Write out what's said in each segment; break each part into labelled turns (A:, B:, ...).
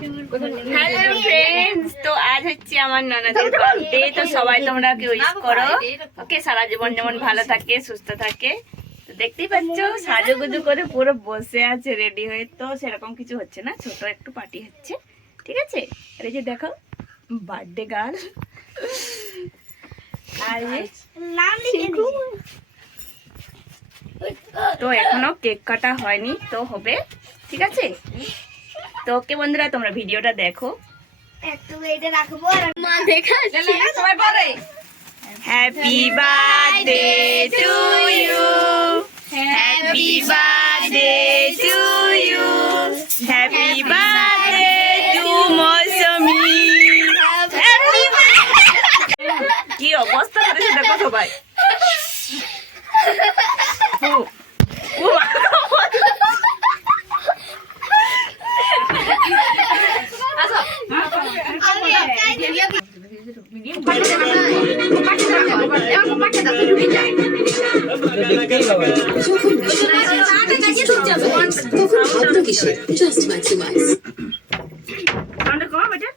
A: Hello friends তো আজ হচ্ছে আমার ননদের বার্থডে তো সবাই তোমরা ওকে উইশ করো। ওকে সারা জীবন যেমন ভালো থাকে সুস্থ থাকে। তো দেখতেই পাচ্ছ সাজুগুজু করে পুরো বসে আছে রেডি হয়ে। তো সেরকম কিছু হচ্ছে না ছোট একটু পার্টি হচ্ছে। ঠিক আছে? আর এই যে দেখো বার্থডে গার্ল আর তো এখনও কেক কাটা হয়নি তো হবে। ঠিক আছে? তো ওকে বন্ধুরা তোমরা ভিডিওটা দেখো। Happy birthday to you happy birthday to you happy birthday to Mousumi কি অবস্থা করেছে দেখো সবাই।
B: তখন ভাবনা কিসে জাস্ট ম্যাক্সিমাইজ
A: সাউন্ডটা কমা বেটা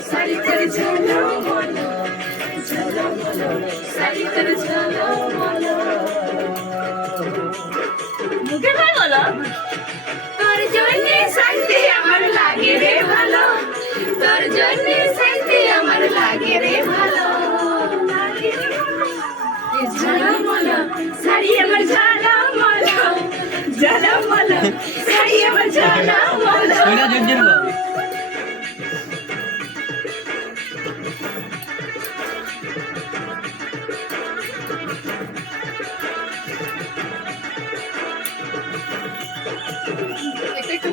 A: সারি তোর ঝালো বলো ঝালো বলো সারি তোর বলো মুখে ভাই বলো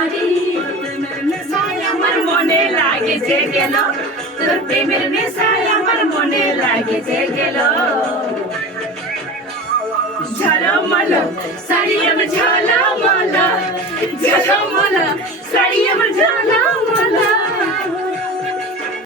A: আর পারি। নেশায় আমার মনে লাগে যে গেল তোর প্রেমের নেশায় আমার মনে লাগে যে গেল ঝলমল শাড়ি আমার ঝলমল